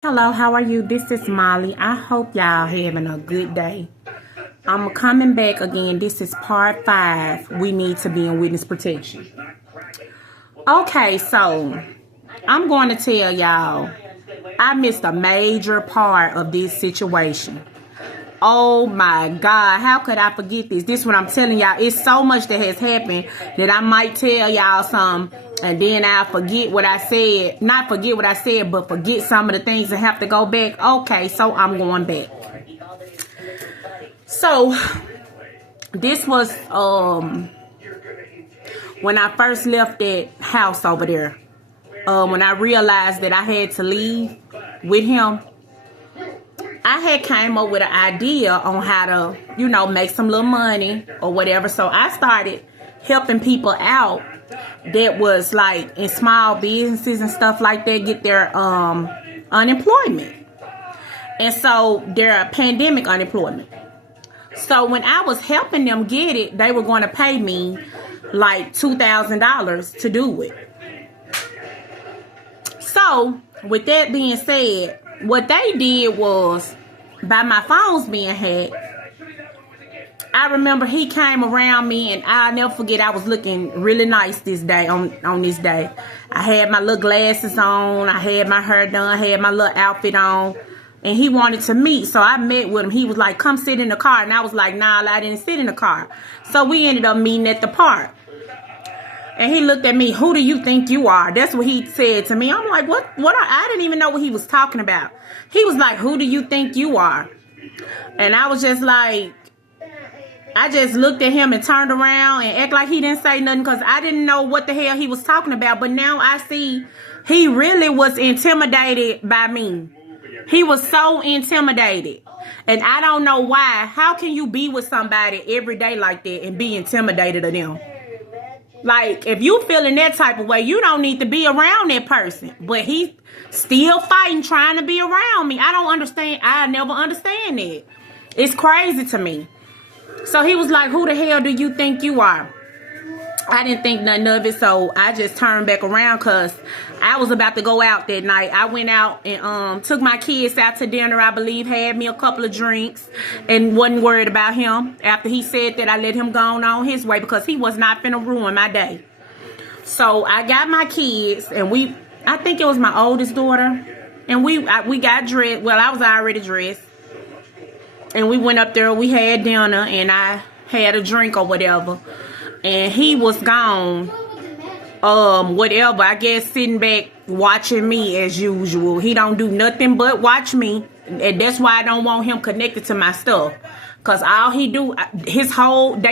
Hello, how are you? This is Molly. I hope y'all having a good day. I'm coming back again. This is part 5. We need to be in witness protection. Okay, so I'm going to tell y'all I missed a major part of this situation. Oh my God, how could I forget this? This is what I'm telling y'all. It's so much that has happened that I might tell y'all some and then I'll forget what I said. Not forget what I said, but forget some of the things and have to go back. Okay, so I'm going back. So this was when I first left that house over there. When I realized that I had to leave with him, I had came up with an idea on how to, make some little money or whatever. So I started helping people out that was like in small businesses and stuff like that get their unemployment. And so their pandemic unemployment. So when I was helping them get it, they were going to pay me like $2,000 to do it. So with that being said, what they did was, by my phones being hacked, I remember he came around me, and I'll never forget, I was looking really nice this day, on this day. I had my little glasses on, I had my hair done, had my little outfit on, and he wanted to meet, so I met with him. He was like, come sit in the car, and I was like, nah, I didn't sit in the car. So we ended up meeting at the park. And he looked at me, who do you think you are? That's what he said to me. I'm like, what? I didn't even know what he was talking about. He was like, who do you think you are? And I was just like, I just looked at him and turned around and act like he didn't say nothing because I didn't know what the hell he was talking about. But now I see he really was intimidated by me. He was so intimidated. And I don't know why. How can you be with somebody every day like that and be intimidated of them? Like, if you feeling that type of way, you don't need to be around that person. But he still fighting, trying to be around me. I don't understand. I never understand it. It's crazy to me. So he was like, who the hell do you think you are? I didn't think nothing of it, so I just turned back around because I was about to go out that night. I went out and took my kids out to dinner, I believe, had me a couple of drinks, and wasn't worried about him. After he said that, I let him go on his way because he was not finna ruin my day. So I got my kids, and I think it was my oldest daughter, and we got dressed. Well, I was already dressed, and we went up there. We had dinner, and I had a drink or whatever. And he was gone, whatever, I guess sitting back watching me as usual. He don't do nothing but watch me. And that's why I don't want him connected to my stuff. Because all he do, their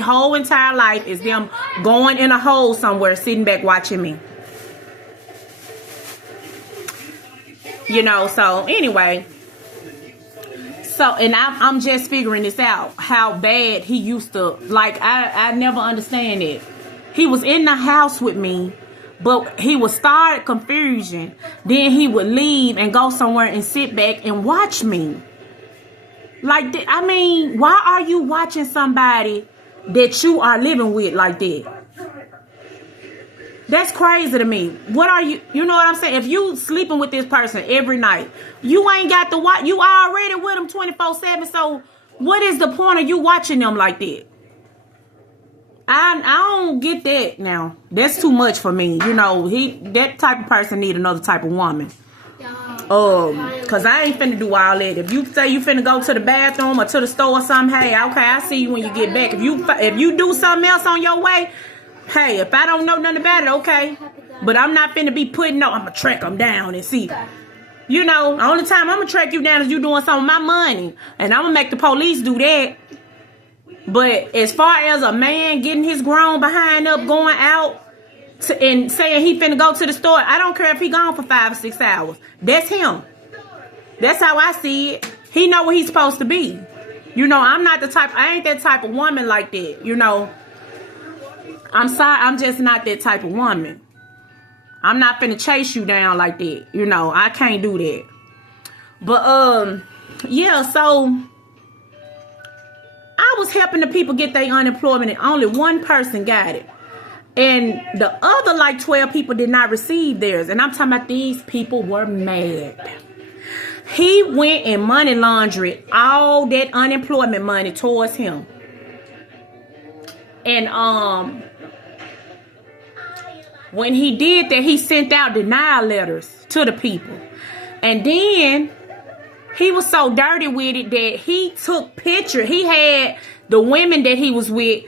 whole entire life is them going in a hole somewhere, sitting back watching me. So anyway. So, and I'm just figuring this out, how bad he used to, like, I never understand it. He was in the house with me, but he would start confusion. Then he would leave and go somewhere and sit back and watch me. Like, I mean, why are you watching somebody that you are living with like that? That's crazy to me. What are you know what I'm saying? If you sleeping with this person every night, you ain't got to watch. You already with them 24/7. So what is the point of you watching them like that? I don't get that now. That's too much for me. That type of person need another type of woman. Cause I ain't finna do all that. If you say you finna go to the bathroom or to the store or something, hey, okay, I see you when you get back. If you do something else on your way, hey, if I don't know nothing about it, okay. But I'm not finna be I'm gonna track them down and see. The only time I'm gonna track you down is you doing something with my money. And I'm gonna make the police do that. But as far as a man getting his grown behind up, going out and saying he finna go to the store, I don't care if he gone for 5 or 6 hours. That's him. That's how I see it. He know where he's supposed to be. I'm not I ain't that type of woman like that, I'm sorry, I'm just not that type of woman. I'm not finna chase you down like that. I can't do that. But, yeah, so I was helping the people get their unemployment and only one person got it. And the other like 12 people did not receive theirs. And I'm talking about these people were mad. He went and money laundered all that unemployment money towards him. And when he did that, he sent out denial letters to the people. And then he was so dirty with it that he took pictures. He had the women that he was with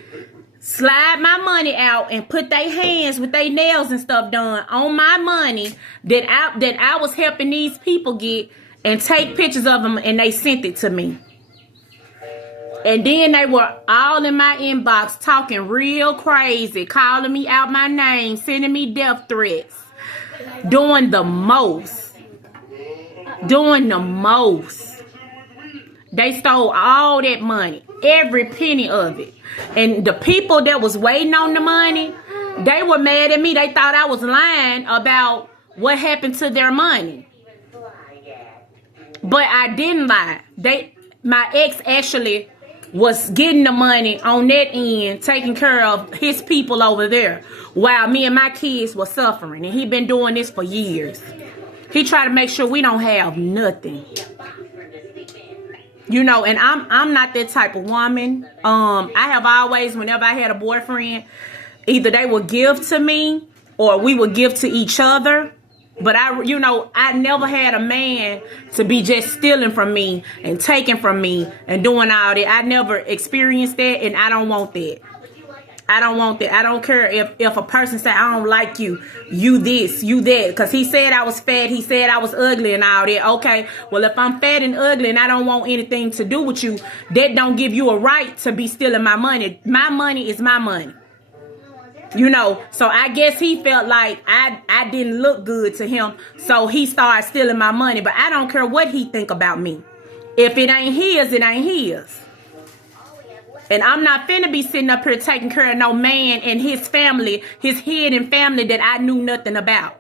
slide my money out and put their hands with their nails and stuff done on my money that I was helping these people get, and take pictures of them, and they sent it to me. And then they were all in my inbox talking real crazy, calling me out my name, sending me death threats, doing the most. They stole all that money, every penny of it. And the people that was waiting on the money, they were mad at me. They thought I was lying about what happened to their money. But I didn't lie. My ex actually was getting the money on that end, taking care of his people over there, while me and my kids were suffering. And he been doing this for years. He tried to make sure we don't have nothing. You know, and I'm not that type of woman. I have always, whenever I had a boyfriend, either they would give to me or we would give to each other. But I never had a man to be just stealing from me and taking from me and doing all that. I never experienced that, and I don't want that. I don't want that. I don't care if a person say, I don't like you, you this, you that. Because he said I was fat. He said I was ugly and all that. Okay, well, if I'm fat and ugly and I don't want anything to do with you, that don't give you a right to be stealing my money. My money is my money. You know, so I guess he felt like I didn't look good to him. So he started stealing my money. But I don't care what he think about me. If it ain't his, it ain't his. And I'm not finna be sitting up here taking care of no man and his family, his hidden family that I knew nothing about,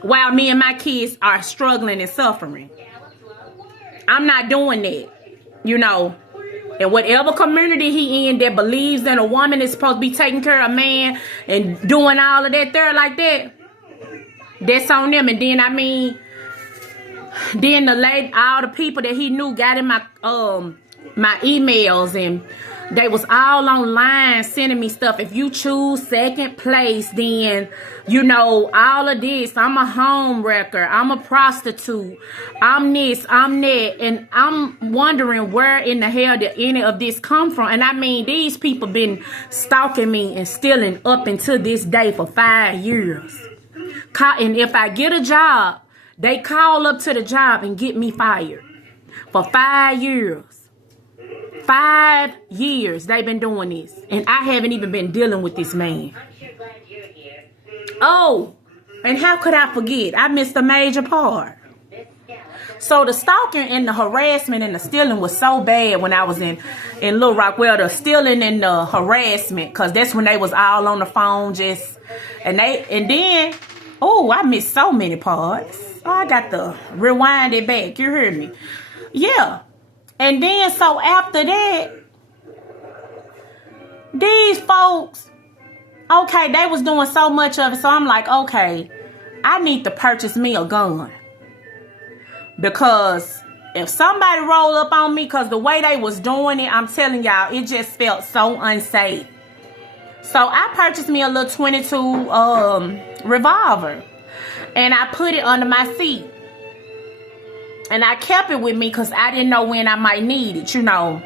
while me and my kids are struggling and suffering. I'm not doing that, you know. And whatever community he in that believes that a woman is supposed to be taking care of a man and doing all of that there like that, that's on them. And then, then the lady, all the people that he knew got in my emails, and they was all online sending me stuff. If you choose second place, then, you know, all of this. I'm a home wrecker. I'm a prostitute. I'm this, I'm that. And I'm wondering where in the hell did any of this come from? And I mean, these people been stalking me and stealing up until this day for 5 years. And if I get a job, they call up to the job and get me fired. For 5 years. 5 years they've been doing this. And I haven't even been dealing with this man. Oh, and how could I forget? I missed a major part. So the stalking and the harassment and the stealing was so bad when I was in Little Rock. Well, the stealing and the harassment, because that's when they was all on the phone just, and then, oh, I missed so many parts. Oh, I got to rewind it back. You heard me? Yeah. And then, so after that, these folks, okay, they was doing so much of it. So I'm like, okay, I need to purchase me a gun. Because if somebody roll up on me, because the way they was doing it, I'm telling y'all, it just felt so unsafe. So I purchased me a little 22 revolver. And I put it under my seat. And I kept it with me because I didn't know when I might need it. You know,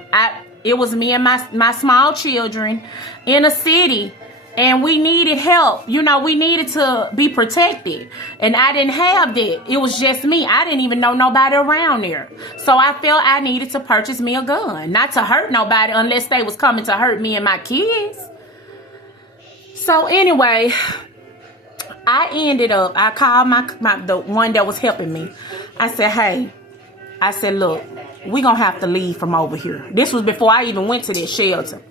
it was me and my small children in a city. And we needed help. You know, we needed to be protected. And I didn't have that. It was just me. I didn't even know nobody around there. So I felt I needed to purchase me a gun. Not to hurt nobody unless they was coming to hurt me and my kids. So anyway, I called the one that was helping me. I said, hey, look, we're going to have to leave from over here. This was before I even went to that shelter.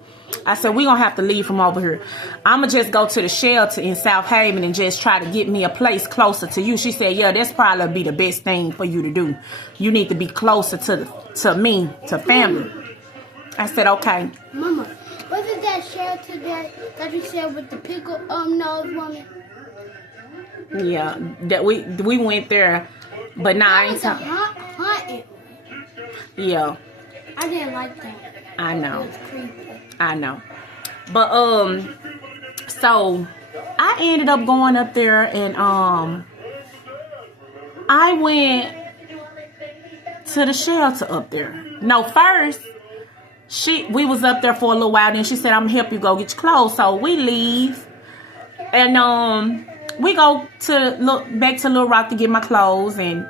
I said, we're going to have to leave from over here. I'm going to just go to the shelter in South Haven and just try to get me a place closer to you. She said, yeah, that's probably be the best thing for you to do. You need to be closer to me, to family. I said, okay. Mama, wasn't that shelter that you said with the pickle nose woman? Yeah, that we went there, but nah, I ain't talking. hunting. Yeah. I didn't like that. I know. It was creepy. I know. But so I ended up going up there and I went to the shelter up there. No, first we was up there for a little while, then she said, I'm gonna help you go get your clothes. So we leave and we go back to Little Rock to get my clothes, and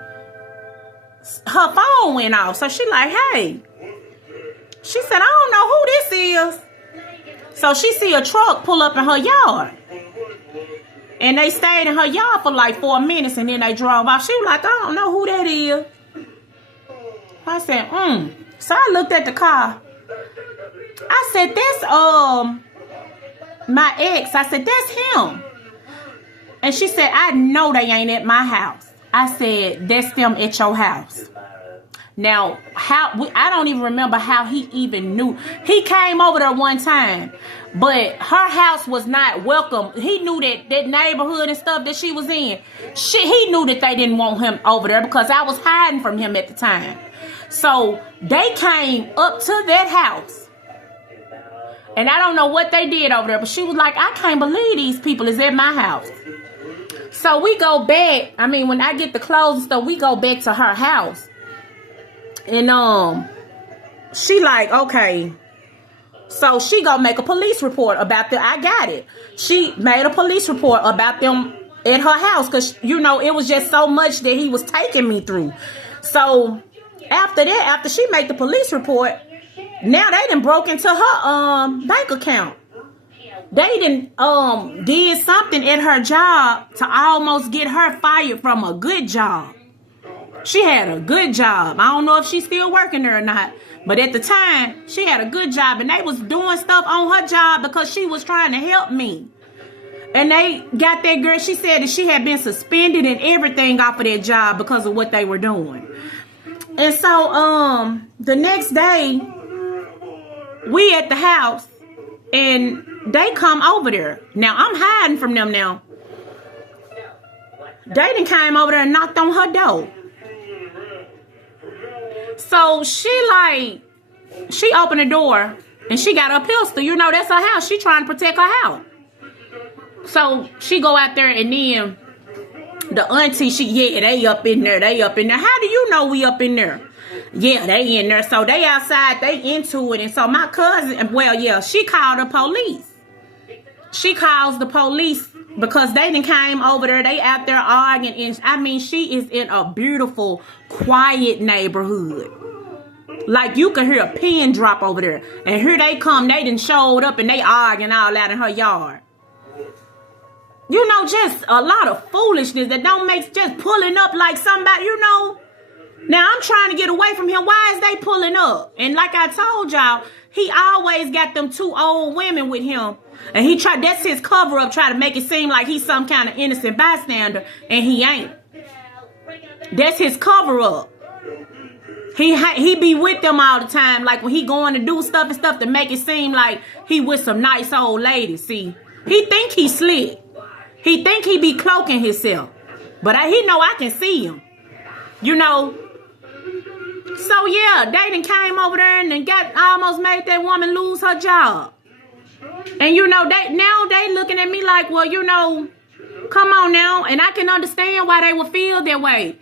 her phone went off. So she like, hey. She said, I don't know who this is. So she see a truck pull up in her yard. And they stayed in her yard for like 4 minutes, and then they drove off. She was like, I don't know who that is. I said, So I looked at the car. I said, that's my ex. I said, that's him. And she said, I know they ain't at my house. I said, that's them at your house. Now, I don't even remember how he even knew. He came over there one time, but her house was not welcome. He knew that neighborhood and stuff that she was in. He knew that they didn't want him over there because I was hiding from him at the time. So they came up to that house. And I don't know what they did over there, but she was like, I can't believe these people is at my house. So we go back. I mean, when I get the clothes and stuff, we go back to her house. And she like, okay. So she go make a police report about I got it. She made a police report about them at her house because, you know, it was just so much that he was taking me through. So after that, after she made the police report, now they done broke into her bank account. They done did something at her job to almost get her fired from a good job. She had a good job. I don't know if she's still working there or not. But at the time, she had a good job. And they was doing stuff on her job because she was trying to help me. And they got that girl. She said that she had been suspended and everything off of that job because of what they were doing. And so the next day, we at the house. And they come over there. Now, I'm hiding from them now. They done came over there and knocked on her door. So she opened the door and she got a pistol. You know, that's her house. She trying to protect her house. So she go out there and then the auntie, they up in there. They up in there. How do you know we up in there? Yeah, they in there. So they outside, they into it. And so my cousin, she called the police. She calls the police because they done came over there. They out there arguing. And I mean, she is in a beautiful, quiet neighborhood. Like you can hear a pin drop over there. And here they come. They done showed up and they arguing all out in her yard. You know, just a lot of foolishness that don't make just pulling up like somebody, you know. Now, I'm trying to get away from him. Why is they pulling up? And like I told y'all, he always got them 2 old women with him. And that's his cover up, try to make it seem like he's some kind of innocent bystander. And he ain't. That's his cover up. He be with them all the time. Like when he going to do stuff and stuff to make it seem like he with some nice old ladies. See, he think he slick. He think he be cloaking himself. But he know I can see him. You know. So yeah, they done came over there and then almost made that woman lose her job. And you know, they looking at me like, well, you know, come on now. And I can understand why they would feel that way.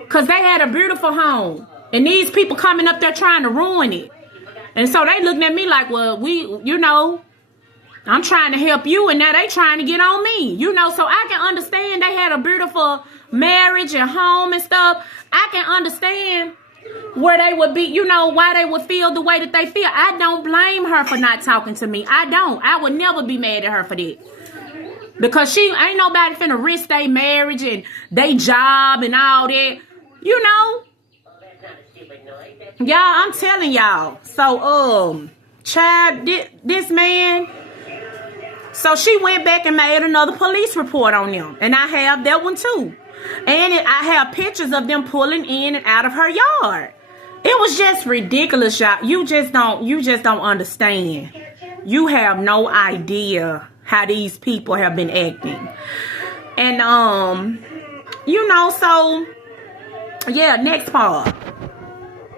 Because they had a beautiful home. And these people coming up there trying to ruin it. And so they looking at me like, well, you know, I'm trying to help you. And now they trying to get on me. You know, so I can understand they had a beautiful marriage and home and stuff. I can understand where they would be, you know, why they would feel the way that they feel. I don't blame her for not talking to me. I don't. I would never be mad at her for that. Because she ain't nobody finna risk their marriage and their job and all that. You know? Y'all, I'm telling y'all. So, child, this man. So she went back and made another police report on them. And I have that one too. And I have pictures of them pulling in and out of her yard. It was just ridiculous, y'all. You just don't understand. You have no idea how these people have been acting. And, you know, so, yeah, next part.